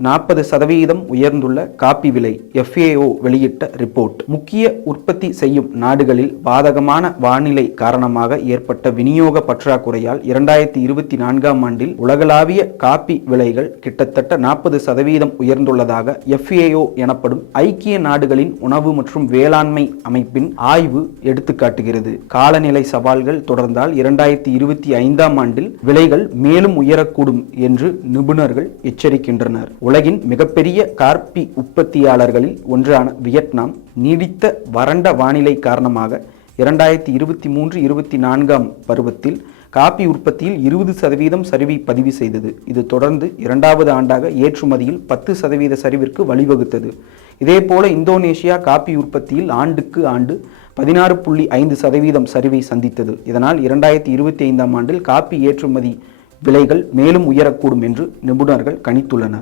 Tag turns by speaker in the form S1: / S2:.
S1: நாற்பது சதவீதம் உயர்ந்துள்ள காப்பி விலை எஃப்ஏஓ வெளியிட்ட ரிப்போர்ட் முக்கிய உற்பத்தி செய்யும் நாடுகளில் பாதகமான வானிலை காரணமாக ஏற்பட்ட விநியோக பற்றாக்குறையால் இரண்டாயிரத்தி இருபத்தி நான்காம் ஆண்டில் உலகளாவிய காப்பி விலைகள் கிட்டத்தட்ட நாற்பது சதவீதம் உயர்ந்துள்ளதாக எஃப்ஏஓ எனப்படும் ஐக்கிய நாடுகளின் உணவு மற்றும் வேளாண்மை அமைப்பின் ஆய்வு எடுத்துக்காட்டுகிறது. காலநிலை சவால்கள் தொடர்ந்தால் இரண்டாயிரத்தி இருபத்தி ஐந்தாம் ஆண்டில் விலைகள் மேலும் உயரக்கூடும் என்று நிபுணர்கள் எச்சரிக்கின்றனர். உலகின் மிகப்பெரிய கார்பி உற்பத்தியாளர்களில் ஒன்றான வியட்நாம் நீடித்த வறண்ட வானிலை காரணமாக இரண்டாயிரத்தி இருபத்தி மூன்று இருபத்தி நான்காம் பருவத்தில் காப்பி உற்பத்தியில் இருபது சதவீதம் சரிவை பதிவு செய்தது. இது தொடர்ந்து இரண்டாவது ஆண்டாக ஏற்றுமதியில் பத்து சதவீத சரிவிற்கு வழிவகுத்தது. இதேபோல இந்தோனேஷியா காப்பி உற்பத்தியில் ஆண்டுக்கு ஆண்டு பதினாறு புள்ளி ஐந்து சதவீதம் சரிவை சந்தித்தது. இதனால் இரண்டாயிரத்தி இருபத்தி ஐந்தாம் ஆண்டில் காப்பி ஏற்றுமதி விலைகள் மேலும் உயரக்கூடும் என்று நிபுணர்கள் கணித்துள்ளனர்.